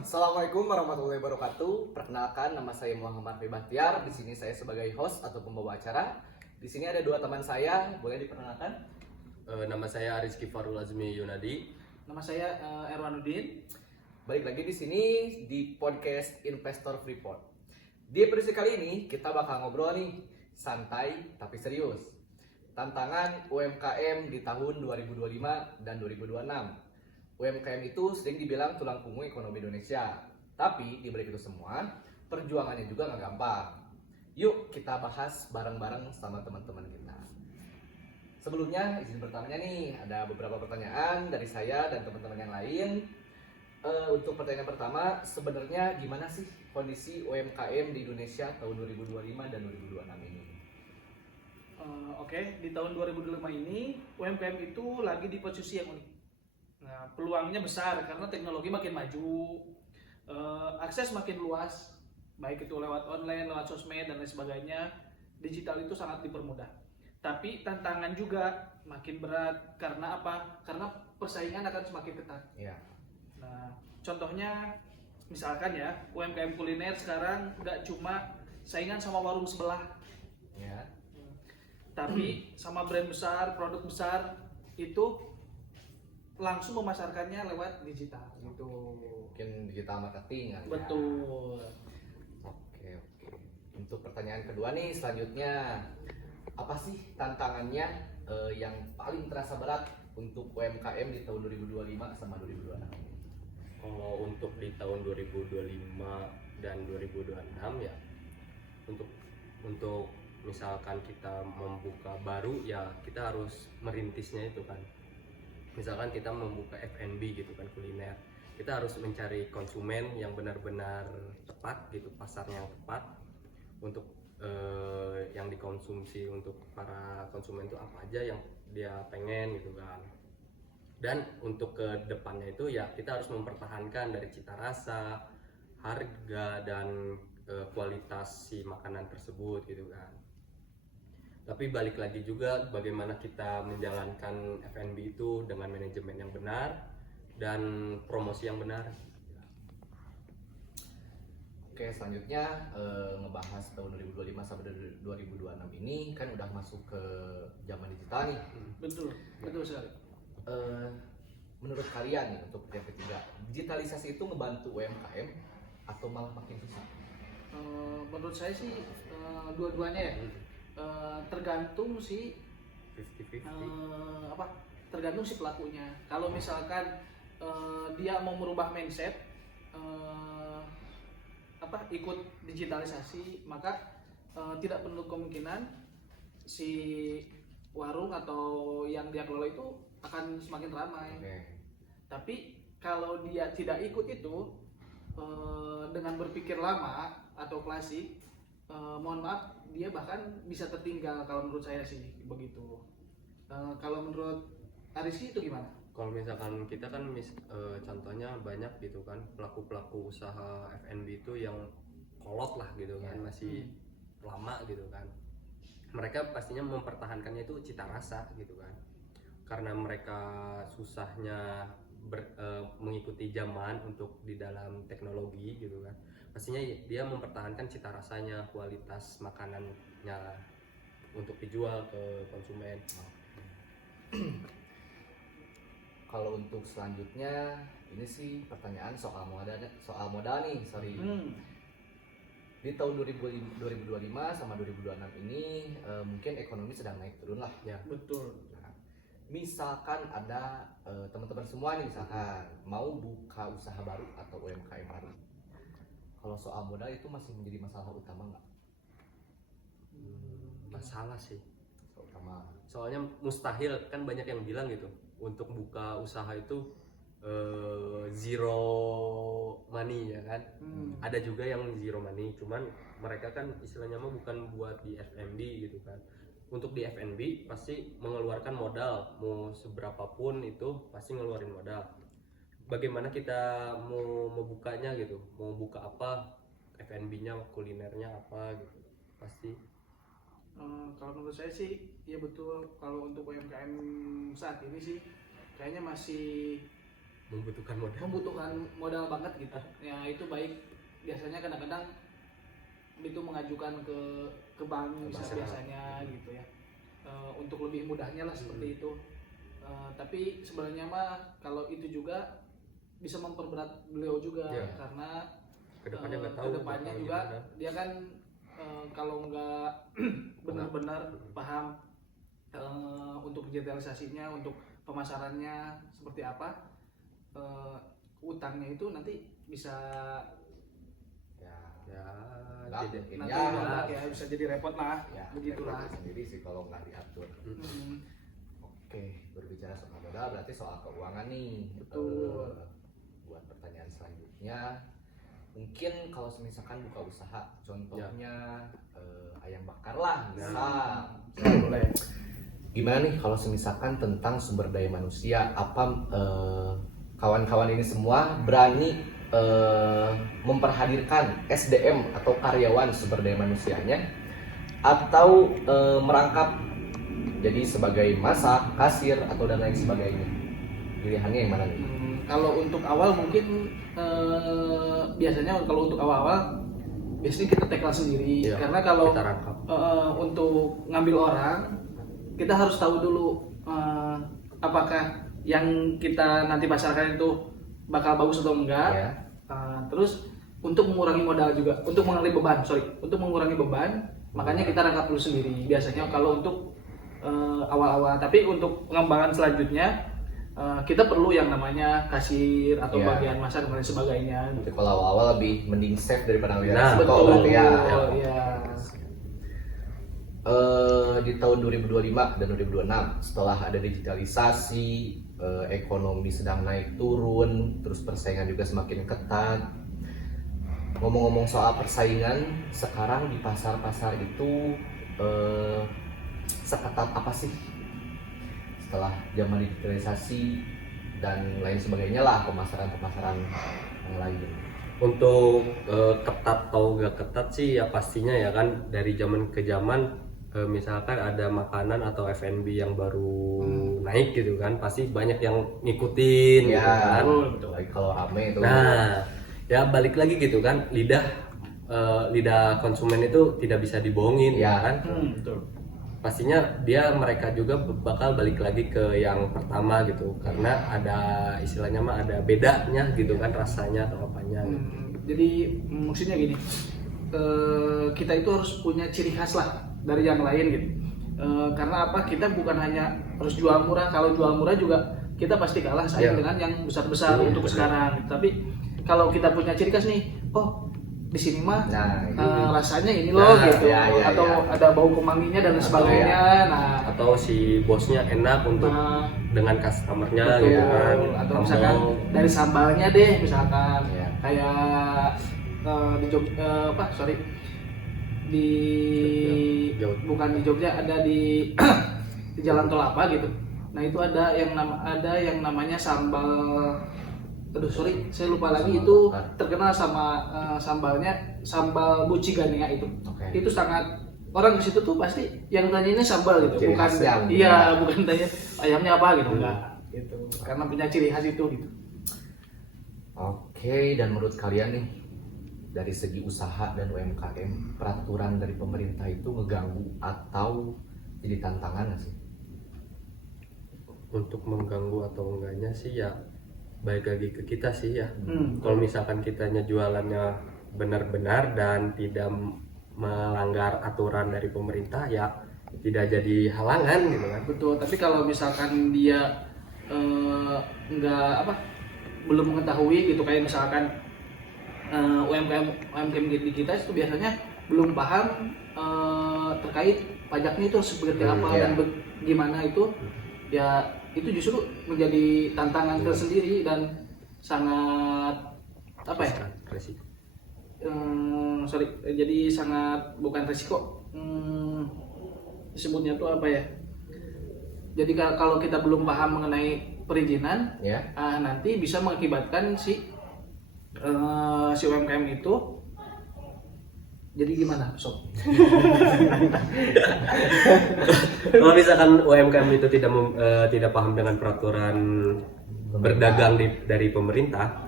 Assalamualaikum warahmatullahi wabarakatuh. Perkenalkan, nama saya Muhammad Bahtiar. Di sini saya sebagai host atau pembawa acara. Di sini ada dua teman saya, boleh diperkenalkan? Nama saya Rizky Farul Azmi Yunadi. Nama saya Erwanuddin. Balik lagi di sini di podcast Investor Freeport. Di episode kali ini kita bakal ngobrol nih, santai tapi serius. Tantangan UMKM di tahun 2025 dan 2026. UMKM itu sering dibilang tulang punggung ekonomi Indonesia. Tapi di balik itu semua, perjuangannya juga nggak gampang. Yuk kita bahas bareng-bareng sama teman-teman kita. Sebelumnya izin bertanya nih, ada beberapa pertanyaan dari saya dan teman-teman yang lain. Untuk pertanyaan pertama, sebenarnya gimana sih kondisi UMKM di Indonesia tahun 2025 dan 2026 ini? Oke, di tahun 2025 ini UMKM itu lagi di posisi yang unik. Nah, peluangnya besar karena teknologi makin maju, akses makin luas, baik itu lewat online, lewat sosmed dan lain sebagainya. Digital itu sangat dipermudah. Tapi tantangan juga makin berat karena apa? Karena persaingan akan semakin ketat. Ya. Nah, contohnya misalkan ya, UMKM kuliner sekarang nggak cuma saingan sama warung sebelah, Ya. tapi sama brand besar, produk besar itu langsung memasarkannya lewat digital gitu. Mungkin digital marketing kan? Betul. Oke. Untuk pertanyaan kedua nih, selanjutnya apa sih tantangannya yang paling terasa berat untuk UMKM di tahun 2025 sama 2026? Kalau untuk di tahun 2025 dan 2026 ya, untuk misalkan kita membuka baru ya kita harus merintisnya itu kan. Misalkan kita membuka F&B gitu kan, kuliner, kita harus mencari konsumen yang benar-benar tepat gitu, pasarnya yang tepat untuk yang dikonsumsi untuk para konsumen itu apa aja yang dia pengen gitu kan. Dan untuk ke depannya itu ya kita harus mempertahankan dari cita rasa, harga dan kualitas si makanan tersebut gitu kan. Tapi balik lagi juga bagaimana kita menjalankan F&B itu dengan manajemen yang benar dan promosi yang benar. Oke, selanjutnya ngebahas tahun 2025 sampai 2026 ini kan udah masuk ke zaman digital nih. Betul sekali. Menurut kalian nih, untuk yang ketiga, digitalisasi itu ngebantu UMKM atau malah makin susah? Menurut saya sih dua-duanya ya. Tergantung si 50-50. tergantung si pelakunya. Kalau misalkan dia mau merubah mindset, ikut digitalisasi, maka tidak perlu kemungkinan si warung atau yang dia kelola itu akan semakin ramai. Okay. Tapi kalau dia tidak ikut itu, dengan berpikir lama atau klasik, mohon maaf, dia bahkan bisa tertinggal kalau menurut saya sih begitu. Kalau menurut Ariski itu gimana? Kalau misalkan kita kan contohnya banyak gitu kan pelaku-pelaku usaha F&B itu yang kolot lah gitu kan, masih lama gitu kan. Mereka pastinya mempertahankannya itu cita rasa gitu kan. Karena mereka susahnya mengikuti zaman untuk di dalam teknologi gitu kan. Pastinya dia mempertahankan cita rasanya, kualitas makanannya untuk dijual ke konsumen. Kalau untuk selanjutnya ini sih pertanyaan soal modal nih, sorry. Di tahun 2025 sama 2026 ini mungkin ekonomi sedang naik turun lah. Ya. Betul. Nah, misalkan ada teman-teman semua nih misalkan mau buka usaha baru atau UMKM baru. Kalau soal modal itu masih menjadi masalah utama nggak? Masalah sih. Utama. Soalnya mustahil kan, banyak yang bilang gitu untuk buka usaha itu zero money ya kan. Ada juga yang zero money, cuman mereka kan istilahnya mah bukan buat di F&B gitu kan. Untuk di F&B pasti mengeluarkan modal, mau seberapa pun itu pasti ngeluarin modal. Bagaimana kita mau membukanya gitu, mau buka apa, F&B-nya, kulinernya apa gitu, pasti. Kalau menurut saya sih, ya betul. Kalau untuk UMKM saat ini sih, kayaknya masih membutuhkan modal banget gitu. Ya itu baik biasanya kadang-kadang itu mengajukan ke bank biasanya gitu ya. Untuk lebih mudahnya lah seperti itu. Tapi sebenarnya mah kalau itu juga bisa memperberat beliau juga karena kedepannya juga dia kan kalau nggak benar-benar paham untuk digitalisasinya, untuk pemasarannya seperti apa, utangnya itu nanti bisa nanti bisa jadi repot lah, begitulah sendiri sih kalau nggak diatur. Oke, berbicara soal modal berarti soal keuangan nih. Betul. Buat pertanyaan selanjutnya, mungkin kalau misalkan buka usaha, contohnya ayam bakar lah, boleh. Gimana nih kalau misalkan tentang sumber daya manusia? Apa kawan-kawan ini semua berani memperhadirkan SDM atau karyawan sumber daya manusianya, atau merangkap jadi sebagai masak, kasir atau dan lain sebagainya? Pilihannya yang mana nih? Kalau untuk awal mungkin biasanya kalau untuk awal biasanya kita tackle sendiri, karena kalau untuk ngambil orang kita harus tahu dulu apakah yang kita nanti pasarkan itu bakal bagus atau enggak. Terus untuk mengurangi modal juga, untuk mengurangi beban, makanya kita rangkap dulu sendiri biasanya kalau untuk awal-awal. Tapi untuk pengembangan selanjutnya kita perlu yang namanya kasir atau bagian masak dan lain sebagainya. Jadi kalau awal-awal lebih mending save daripada ngelihat betul ya. Di tahun 2025 dan 2026 setelah ada digitalisasi, ekonomi sedang naik turun, terus persaingan juga semakin ketat. Ngomong-ngomong soal persaingan, sekarang di pasar-pasar itu seketat apa sih setelah zaman digitalisasi dan lain sebagainya lah, pemasaran yang lain? Untuk ketat atau gak ketat sih ya pastinya ya kan dari zaman ke zaman, misalkan ada makanan atau F&B yang baru naik gitu kan, pasti banyak yang ngikutin gitu kan. Betul. Kalau rame itu. Nah, ya balik lagi gitu kan, lidah konsumen itu tidak bisa dibohongin kan. Betul. Pastinya mereka juga bakal balik lagi ke yang pertama gitu, karena ada istilahnya mah ada bedanya gitu kan, rasanya atau apanya gitu. Jadi maksudnya gini, kita itu harus punya ciri khas lah dari yang lain gitu. Karena apa? Kita bukan hanya harus jual murah. Kalau jual murah juga kita pasti kalah saing dengan yang besar-besar untuk sekarang. Tapi kalau kita punya ciri khas nih, di sini mah rasanya ini loh gitu, atau ada bau kemanginya dan sebagainya. Atau si bosnya enak untuk dengan customernya gitu kan. Atau misalkan dari sambalnya deh, misalkan kayak bukan di Jogja, ada di di Jalan Tol apa gitu. Nah itu ada yang namanya sambal. Saya lupa lagi itu terkenal sama sambalnya, sambal bucigania itu. Itu sangat, orang di situ tuh pasti yang tanya ini sambal gitu, bukan tanya ayamnya apa gitu, enggak gitu, karena punya ciri khas itu gitu. Oke, dan menurut kalian nih dari segi usaha dan UMKM, peraturan dari pemerintah itu ngeganggu atau jadi tantangan nggak sih? Untuk mengganggu atau enggaknya sih ya baik lagi ke kita sih ya. Kalau misalkan kitanya jualannya benar-benar dan tidak melanggar aturan dari pemerintah, ya tidak jadi halangan gitu kan. Betul. Tapi kalau misalkan dia belum mengetahui gitu, kayak misalkan UMKM di kita itu biasanya belum paham terkait pajaknya itu seperti apa dan gimana itu, ya itu justru menjadi tantangan tersendiri dan sangat resiko. Jadi sangat bukan resiko, disebutnya tuh apa ya? Jadi kalau kita belum paham mengenai perizinan, nanti bisa mengakibatkan si UMKM itu Jadi gimana, Sob? Kalau misalkan UMKM itu tidak paham dengan peraturan berdagang dari pemerintah,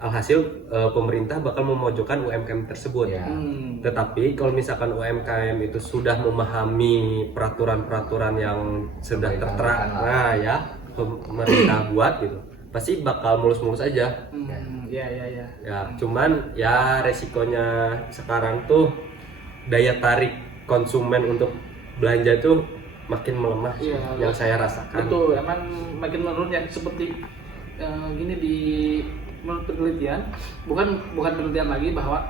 alhasil pemerintah bakal memojokkan UMKM tersebut. Ya. Tetapi kalau misalkan UMKM itu sudah memahami peraturan-peraturan yang sudah Pemerintah tertera, lah. nah ya pemerintah buat gitu, pasti bakal mulus-mulus aja. Ya. Ya, cuman ya resikonya sekarang tuh daya tarik konsumen untuk belanja tuh makin melemah sih, Iya, yang saya rasakan. Betul, emang makin menurun ya, seperti gini menurut penelitian, bukan penelitian lagi, bahwa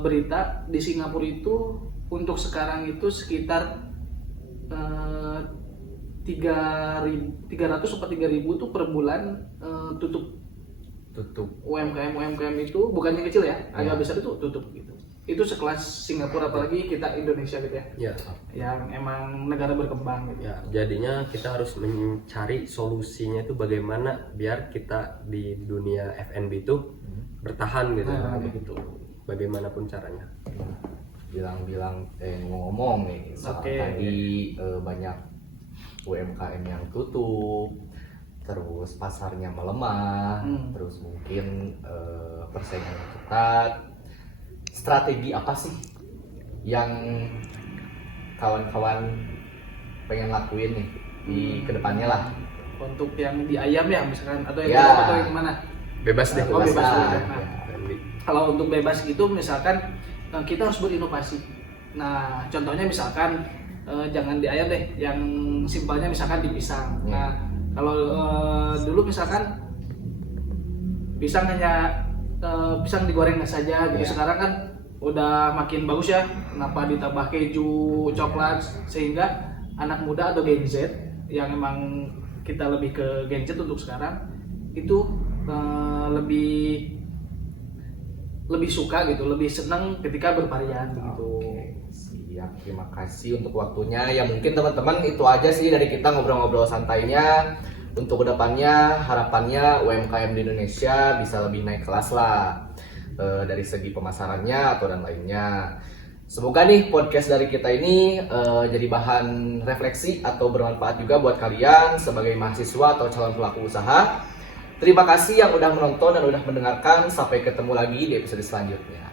berita di Singapura itu untuk sekarang itu sekitar 300 atau 3.000 tuh per bulan tutup. UMKM itu bukan yang kecil ya, agak besar itu tutup gitu. Itu sekelas Singapura, apalagi kita Indonesia gitu ya, Ya, yang emang negara berkembang gitu. ya, jadinya kita harus mencari solusinya itu bagaimana biar kita di dunia F&B itu bertahan gitu. Nah, begitu. Bagaimanapun caranya. Ngomong nih soal Oke. tadi banyak UMKM yang tutup, terus pasarnya melemah, terus mungkin persaingan ketat. Strategi apa sih yang kawan-kawan pengen lakuin nih di kedepannya lah? Untuk yang di ayam ya misalkan, atau yang Ya. ayam atau yang mana? Bebas deh. Oh, bebas. lah. Nah, kalau untuk bebas itu misalkan kita harus berinovasi. Nah, contohnya misalkan jangan di ayam deh, yang simpelnya misalkan di pisang. Nah, kalau dulu misalkan pisang hanya pisang digoreng saja gitu. Ya. Sekarang kan udah makin bagus ya, kenapa ditambah keju, coklat, sehingga anak muda atau Gen Z yang emang kita lebih ke Gen Z untuk sekarang itu lebih suka gitu, lebih senang ketika bervarian gitu. Oke, siap. Terima kasih untuk waktunya. Ya mungkin teman-teman itu aja sih dari kita ngobrol-ngobrol santainya. Untuk kedepannya harapannya UMKM di Indonesia bisa lebih naik kelas lah dari segi pemasarannya atau dan lainnya. Semoga nih podcast dari kita ini jadi bahan refleksi atau bermanfaat juga buat kalian sebagai mahasiswa atau calon pelaku usaha. Terima kasih yang udah menonton dan udah mendengarkan. Sampai ketemu lagi di episode selanjutnya.